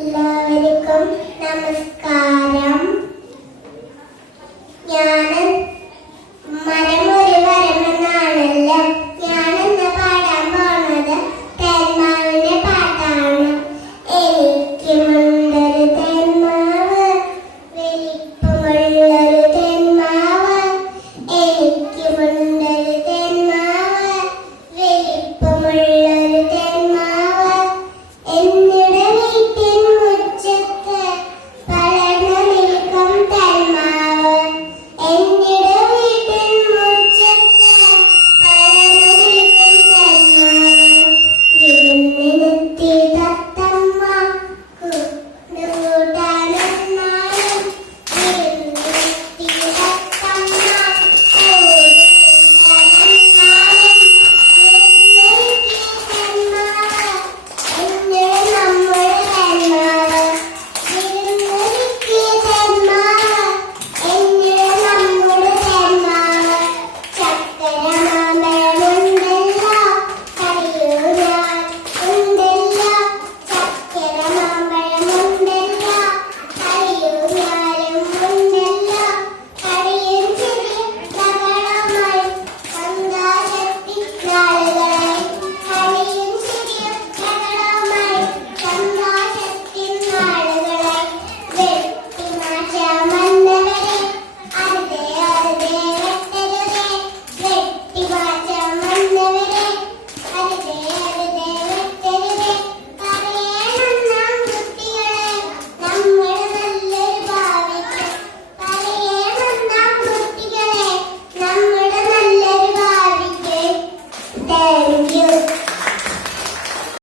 എല്ലാവർക്കും നമസ്കാരം. ഞാൻ മരമൊരു വരമെന്നാണല്ലോ ഞാനെന്ന് പാടാൻ പോണത് തേന്മാവിന്റെ പാട്ടാണ്. എനിക്കുമുണ്ടൊരു തേന്മാവ്, വലിപ്പമുള്ളൊരു തേന്മാവ്. എനിക്കുമുണ്ടൊരു തേന്മാവ്, വലിപ്പമുള്ളൊരു തേന്മാവ്. എന്നിടെ വീട്ടിൻ മുറ്റത്ത് വളർന്നു നിൽക്കും തേന്മാവ്. എന്നിടെ വീട്ടിൻ മുറ്റത്ത് വളർന്നു നിൽക്കും തേന്മാവ്. വിരുന്നിനെത്തി തത്തമ്മ കൂട്ടാനെന്നാലും വിരുന്നിനെത്തി തത്തമ്മ കൂട്ടാനെന്നാലും വിരുന്നിനെത്തിയ തേന്മാവ് എന്നെ നമ്മുടെ തേന്മാവ്. വിരുന്നിനെത്തിയ തേന്മാവ് എന്നെ നമ്മുടെ തേന്മാവ്. ചക്കര മാമ്പഴമുണ്ടല്ലോ അറിയൂ ഞാൻ ഉണ്ടല്ലോ. ചക്കര മാമ്പഴമുണ്ടല്ലോ അറിയൂ ഞാനും ഉണ്ടല്ലോ. കളിയും ചിരിയും ബഹളവുമായി സന്തോഷത്തിൻ നാളുകളായി. കളിയും ചിരിയും ബഹളവുമായി സന്തോഷത്തിൻ നാളുകളായി. വെട്ടിമാറ്റാൻ വന്നവരെ അരുതേ അരുതേ വെട്ടരുതേ. വെട്ടിമാറ്റാൻ വന്നവരെ അരുതേ അരുതേ വെട്ടരുതേ. പറയണം നാം കുട്ടികളെ നമ്മുടെ നല്ലൊരു ഭാവിക്ക്. പറയണം നാം കുട്ടികളെ നമ്മുടെ നല്ലൊരു ഭാവിക്ക്. Thank you.